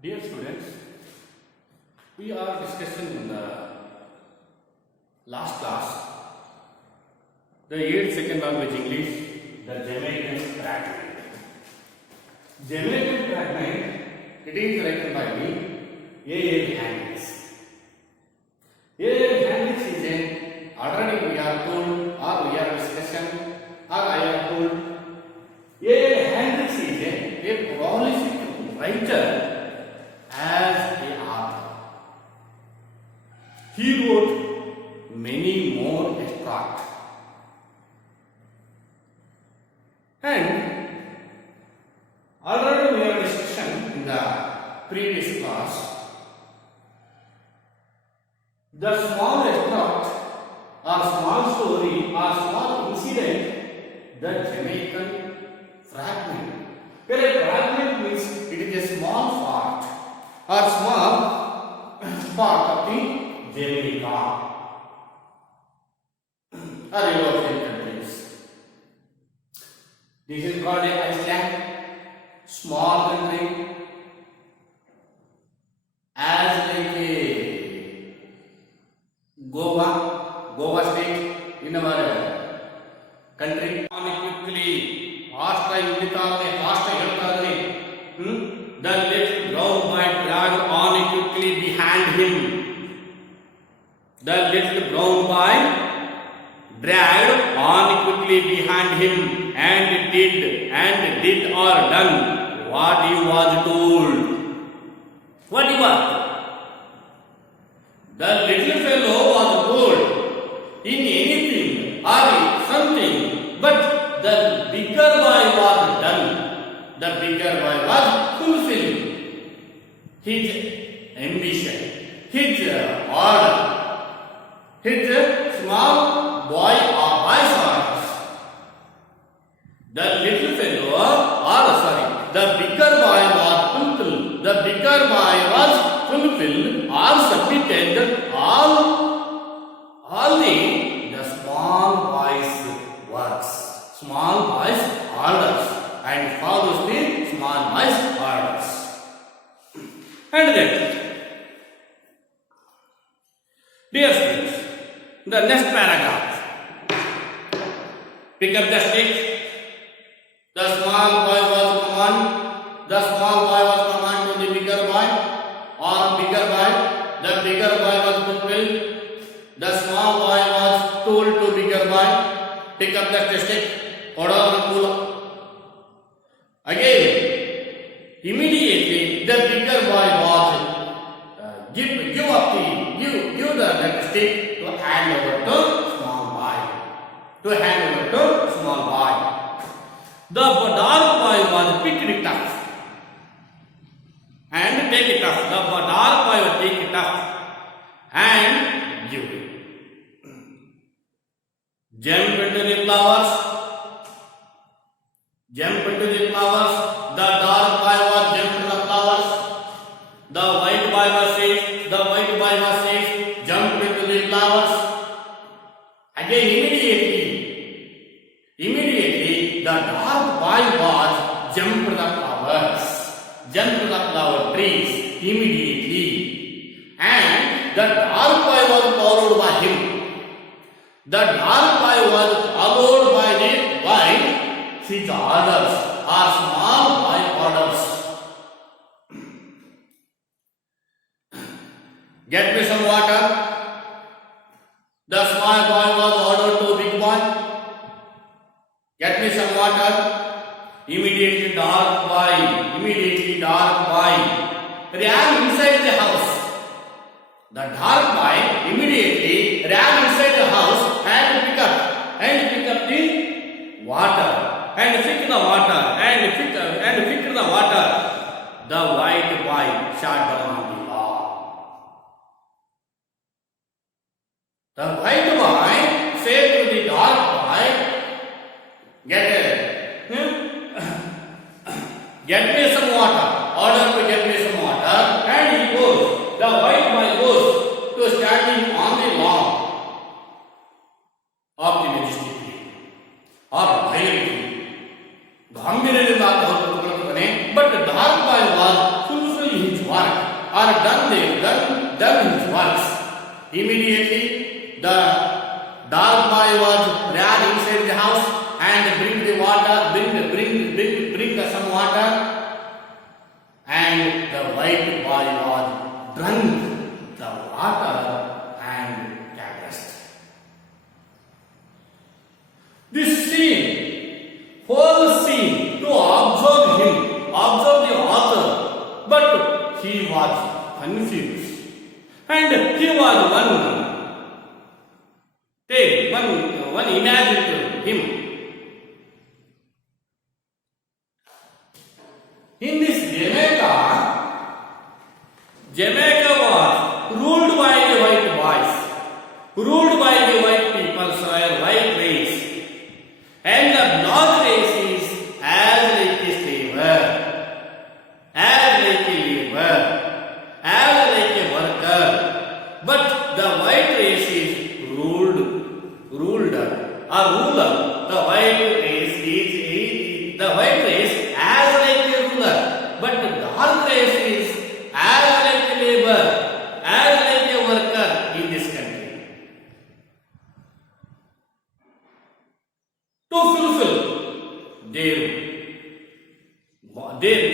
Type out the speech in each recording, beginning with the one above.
Dear students, we are discussing in the last class the 8th second language English, the Jamaican fragment. Jamaican fragment, it is written by me, A.L. Hendricks. A.L. Hendricks is an already we are told or we are discussing or I am told. A.L. Hendricks is a prolific writer as a author. He wrote many more extracts. And already we are discussing in the previous class the small extract or small story or small incident, the Jamaican fragment. Where a fragment means it is a small part or small part of the Jamaica or European countries. This is called a Iceland, small country, as like a Goa state in our country. Quickly, fast the little brown boy dragged on quickly behind him. The little brown boy dragged on quickly behind him and did or done what he was told. What he was? The little fellow was told in anything or something, but the bigger boy was done. The bigger boy was fulfilling his ambition, his order, his small boy or boy's orders. The little fellow, the bigger boy was fulfilled. The bigger boy was fulfilled or submitted all the small boy's works, small boy's orders, and follows the small boy's orders. And then, dear students, the next paragraph. Pick up the stick. The small boy was command. The small boy was command to the bigger boy, or bigger boy. The bigger boy was fulfilled. The small boy was told to bigger boy, pick up the stick, order the pull. Again, immediately the bigger boy was give the stick to hand over to small boy. The dark boy was pick it up and take it up. The dark boy will take it up and give it. Jump into the flowers. The dark boy was jumped into the flowers. The white boy was safe. Jumped into the flowers. Again, immediately, the dark boy was jumped to the flower trees immediately, and the dark boy was followed by him. The dark boy was followed by his orders or small boy orders. Get me some water. The small boy was ordered to big boy. Get me some water. Immediately dark boy ran inside the house. The dark boy immediately ran inside the house and pick up the water. And pick the water. The white boy sat down on the lawn. The white boy said to the dark boy, get me some water. Order to get me some water. And he goes. The white boy goes to standing on the lawn of the majestic tree or violent tree. But the dark boy was fulfilling his work or done his works. Immediately the dark boy was ran inside the house and bring the water, bring some water, and the white boy was drunk the water and gasped. This scene, whole scene, to observe the author, but he was confused, and he was one imagined him. In this Jamaica was ruled by the white boys, ruled by the white people, white race, and the black race is as like a slaver, as like a labor, as like a worker, but the white race is ruled, a ruler. The white race as like a ruler, but the dark race is as like a labor, as like a worker in this country. To fulfill their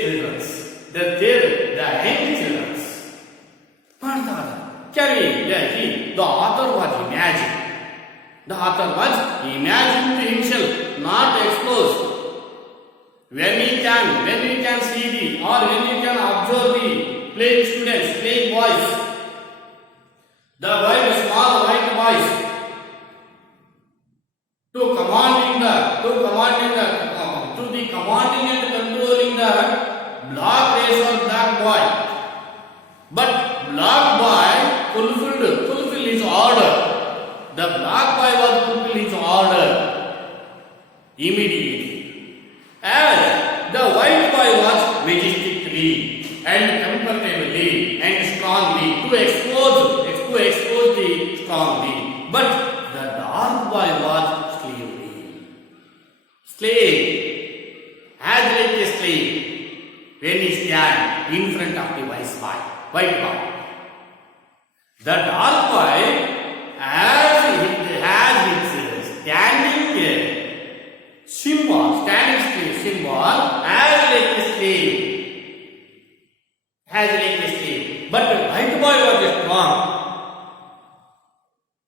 children's, the young children's. The author was imagined. The author was imagined to himself, not exposed. When we can see when you can observe the playing students, playing boys, the small white boys, to be commanding and controlling the black race or black boy. But black boy fulfilled his order. The black boy was fulfilled his order immediately. And the white boy was majestically and comfortably and strongly to expose the strongly. But the dark boy was slave, as like a slave when he stands in front of the white boy. The dark boy has his standing symbol as like a slave, but the white boy was strong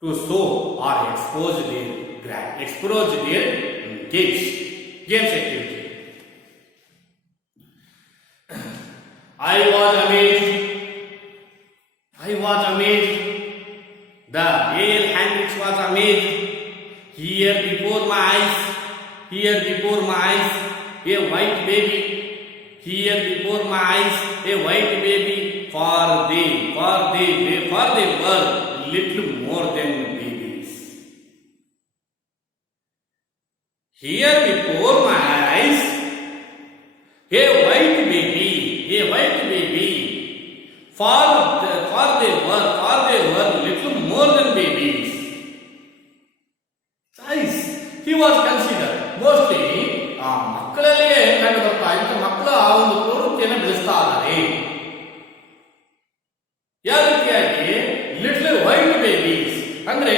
to show or expose their games activity. I was amazed. The Yale Hendricks was amazed. Here before my eyes, a white baby. Here before my eyes, a white baby. For they were little more than babies. Here before my eyes, a white baby. For they were little more than babies. Size. He was considered mostly ಮಕ್ಕಳಲ್ಲೇ ಕಂಡು ಬರ್ತಾ ಇತ್ತು. ಮಕ್ಕಳು ಆ ಒಂದು ಪ್ರವೃತ್ತಿಯನ್ನು ಬೆಳೆಸ್ತಾ ಇದ್ದಾರೆ. ಯಾವ ರೀತಿಯಾಗಿ ಲಿಟಲ್ ವೈಟ್ ಬೇಬೀಸ್ ಅಂದ್ರೆ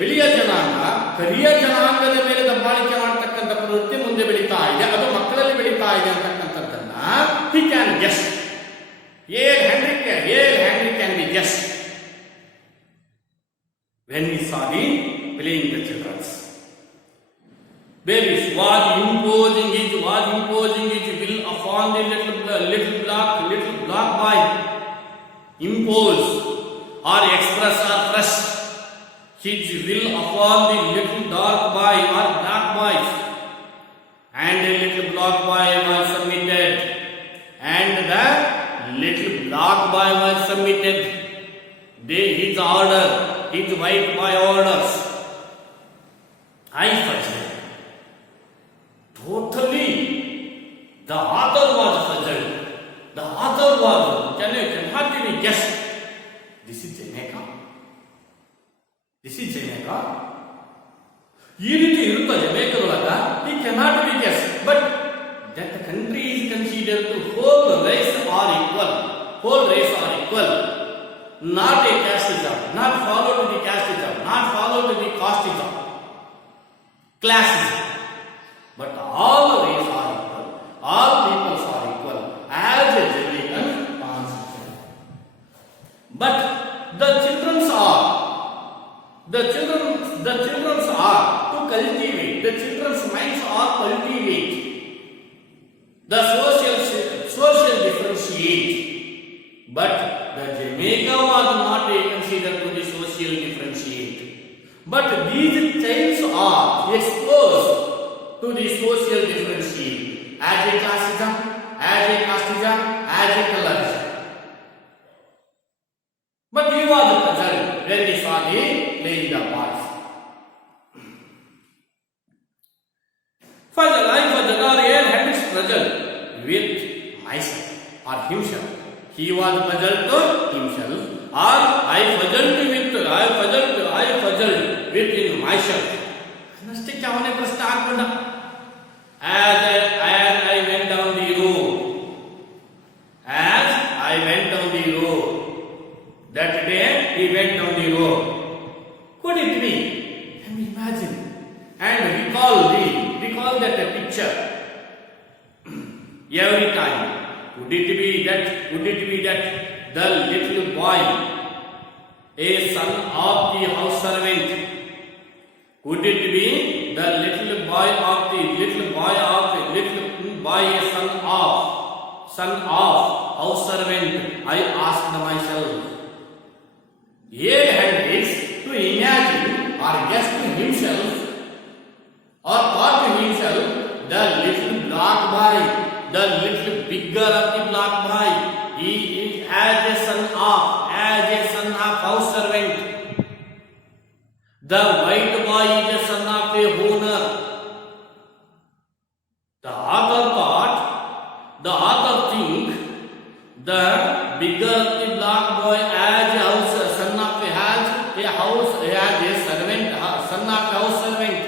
ಬಿಳಿಯ ಜನಾಂಗ ಕರಿಯ ಜನಾಂಗದ ಮೇಲೆ ದಬ್ಬಾಳಿಕೆ ಮಾಡತಕ್ಕಂಥ ಪ್ರವೃತ್ತಿ ಮುಂದೆ ಬೆಳೀತಾ ಇದೆ. ಅದು ಮಕ್ಕಳಲ್ಲಿ ಬೆಳೀತಾ ಇದೆ ಅಂತಕ್ಕಂಥದ್ದನ್ನ he can guess. Yale Hendrick can be guessed when he saw the playing the children. Babies was imposing his will upon the little black boy. Impose or express or press his will upon the little dark boy or black boy, and the little black boy was submitted, and the little black boy was submitted his order, his white boy orders. I puzzled. Totally, the author was puzzled. The author was cannot be guessed. This is Jamaica. ಈ ರೀತಿ ಇರುತ್ತೆ ಜಮೈಕದೊಳಗ. He cannot be guessed. But that the country is considered to whole race are equal. whole race are equal. Not a casteism, not follow to the casteism, not follow to the casteism, classism. But all race are equal, all peoples are equal as a Jamaican constitution. But the children's are to cultivate, the children's minds are cultivate the social differentiate. But the Jamaica was not considered to the social differentiate. But these childs are exposed to the social differentiate as a classism, as a casteism, as a colorism. But he was puzzled when he saw the playing the boys. Fajal, I Fajal or Air had his struggle with myself or himself. He was puzzled to himself, or I puzzled within myself. Nasti kya hone prashna aagkonda. As I went down the road, that day he went down the road. Could it be? Can you imagine? And recall that picture every time. Would it be that the little boy, a son of the house servant? Could it be the little boy, a son of house servant? I asked myself. Here had this to imagine or guess to himself or thought to himself, the little black boy, the little bigger of the black boy, he is as a son of house servant. The white boy is a son of a owner. The author think the bigger of the black boy as a son of a servant.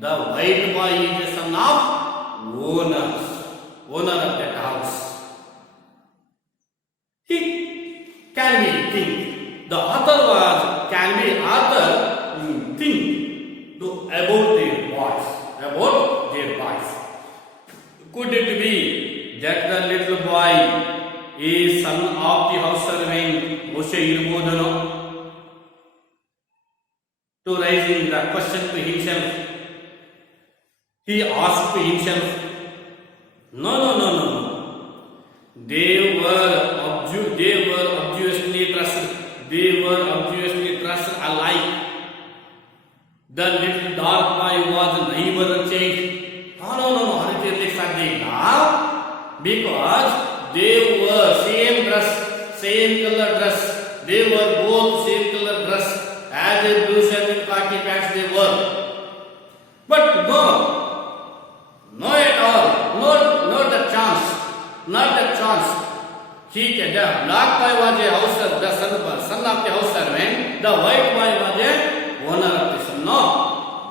The white boy is a son of owner of that house. He can be think. The author think to about their boys. Could it be that the little boy is son of the house servant? Moshe Irbodono to raising the question to himself. He asked to himself, no. They were obviously dressed alike. The little dark boy was never changed. No. Because they were same color dress. They were both same color dress. As a blue shirt and khaki pants they were. But no at all. Not the chance. The black boy was a son of the house servant. The white boy was a owner of the son. No.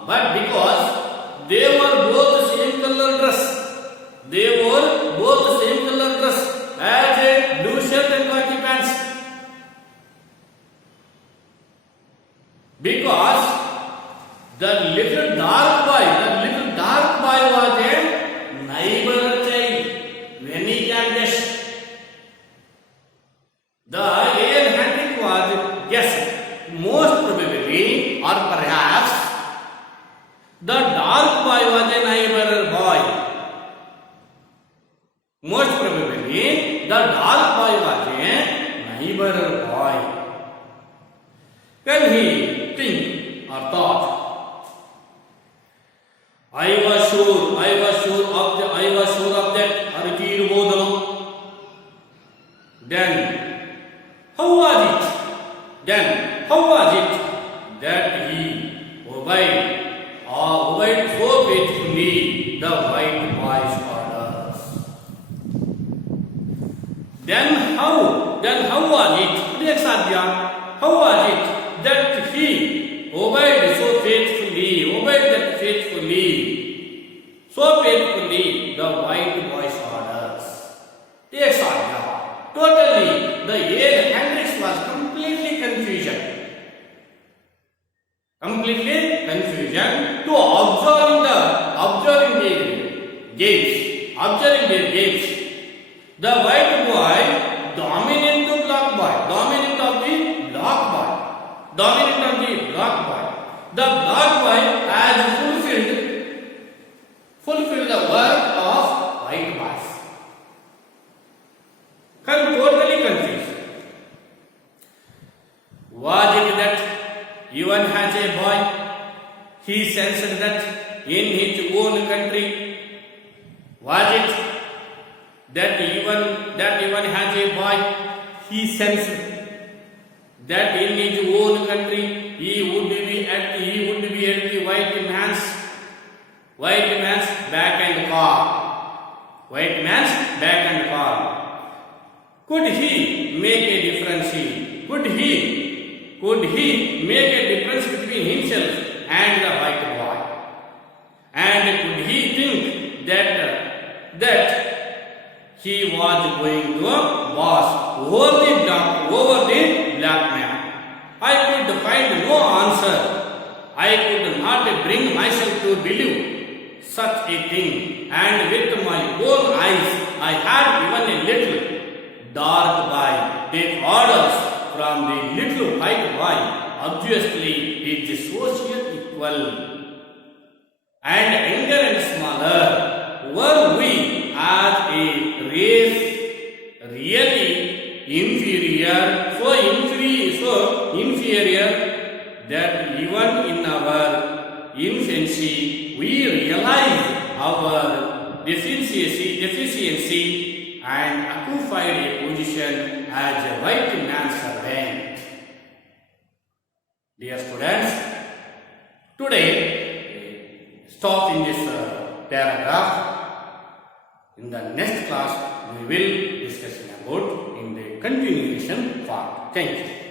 But because they were both same color dress. As a blue shirt and khaki pants. Because the little dark boy was a neighbor child. When he can guess, the air handling was most probably or perhaps the dark boy was a neighbor boy. Most probably the dark boy was a neighbor boy. When he think or thought, I was sure of that Arki Irbodono. Then how was it that he obeyed so faithfully the white boy's orders? Then how was it? How was it that he obeyed so faithfully the white boy's orders? Takes order totally confusion. Completely confusion to observing their games. Observing their games. The white boy dominant the black boy. Dominant of the black boy. Dominant of the black boy. The black boy has fulfilled the work of white boys. Totally confused. Was it that even as a boy he sensed that in his own country? Was it that even as a boy he sensed that in his own country he would be at the white man's back and call. White man's back and call. Could he make a difference? Could he make a difference between himself and the white boy? And could he think that he was going to boss over the black man? I could find no answer. I could not bring myself to believe such a thing, and with my own eyes I had even a little dark boy take orders from the little white boy. Obviously it is social equal. And younger and smaller, were we as a race really inferior, so inferior that even in our infancy we realized our deficiency and occupied a position as a white man's servant. Dear students, today stop in this paragraph. In the next class we will discuss about in the continuation part. Thank you.